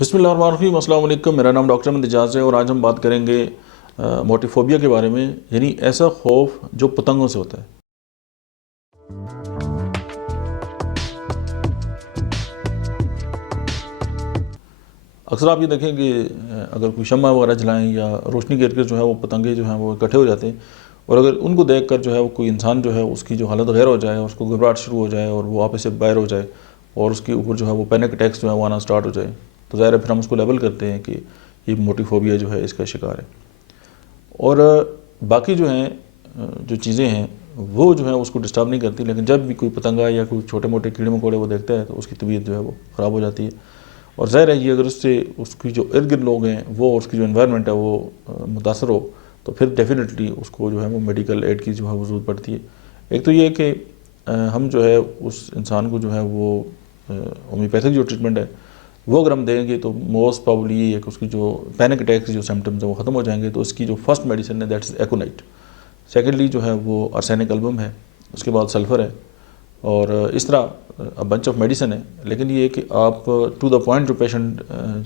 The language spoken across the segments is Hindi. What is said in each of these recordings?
बिस्मिल्लाहिर्रहमानिर्रहीम, अस्सलाम वालेकुम। मेरा नाम डॉक्टर अहमद एजाज है और आज हम बात करेंगे मोटिफोबिया के बारे में, यानी ऐसा खौफ जो पतंगों से होता है। अक्सर आप ये देखें कि अगर कोई शम्मा वगैरह जलाएं या रोशनी गिर कर जो है वो पतंगे जो हैं वो इकट्ठे हो जाते हैं, और अगर उनको देख कर जो है वो कोई इंसान जो है उसकी जो हालत गैर हो जाए, उसको घबराहट शुरू हो जाए और वो आपस से बाहर हो जाए और उसके ऊपर जो है वो पैनिक अटैक्स जो है वो आना स्टार्ट हो जाए, तो ज़ाहिर है फिर हम उसको लेबल करते हैं कि ये मोटिफोबिया जो है इसका शिकार है। और बाकी जो हैं जो चीज़ें हैं वो जो है उसको डिस्टर्ब नहीं करती, लेकिन जब भी कोई पतंगा या कोई छोटे मोटे कीड़े मकोड़े वो देखता है तो उसकी तबीयत जो है वो ख़राब हो जाती है। और ज़ाहिर है ये अगर उससे उसकी जो इर्द गिर्द लोग हैं वो और उसकी जो इन्वायरमेंट है वो मुतासर हो तो फिर डेफिनेटली उसको जो है वो मेडिकल एड की जो है वो ज़रूरत पड़ती है। एक तो ये कि हम जो है उस इंसान को जो है वो होम्योपैथिक जो ट्रीटमेंट है वो अगर हम देंगे तो मोस्ट प्रॉब्ली ये है कि उसकी जो पैनिक अटैक के जो सिम्टम्स हैं वो ख़त्म हो जाएंगे। तो इसकी जो फर्स्ट मेडिसिन है दैट इज़ एकोनाइट। सेकेंडली जो है वो आर्सेनिक एल्बम है, उसके बाद सल्फ़र है, और इस तरह बंच ऑफ मेडिसिन है। लेकिन ये है कि आप टू द पॉइंट जो पेशेंट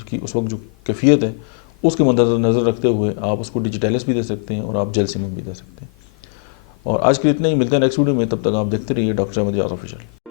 की उस वक्त जो कैफियत है उसके मद्देनज़र रखते हुए आप उसको डिजिटैलिस भी दे सकते हैं और आप जेलसिमम भी दे सकते हैं। और आज के लिए इतना ही, मिलते हैं नेक्स्ट वीडियो में, तब तक आप देखते रहिए डॉक्टर अहमद एजाज ऑफिशियल।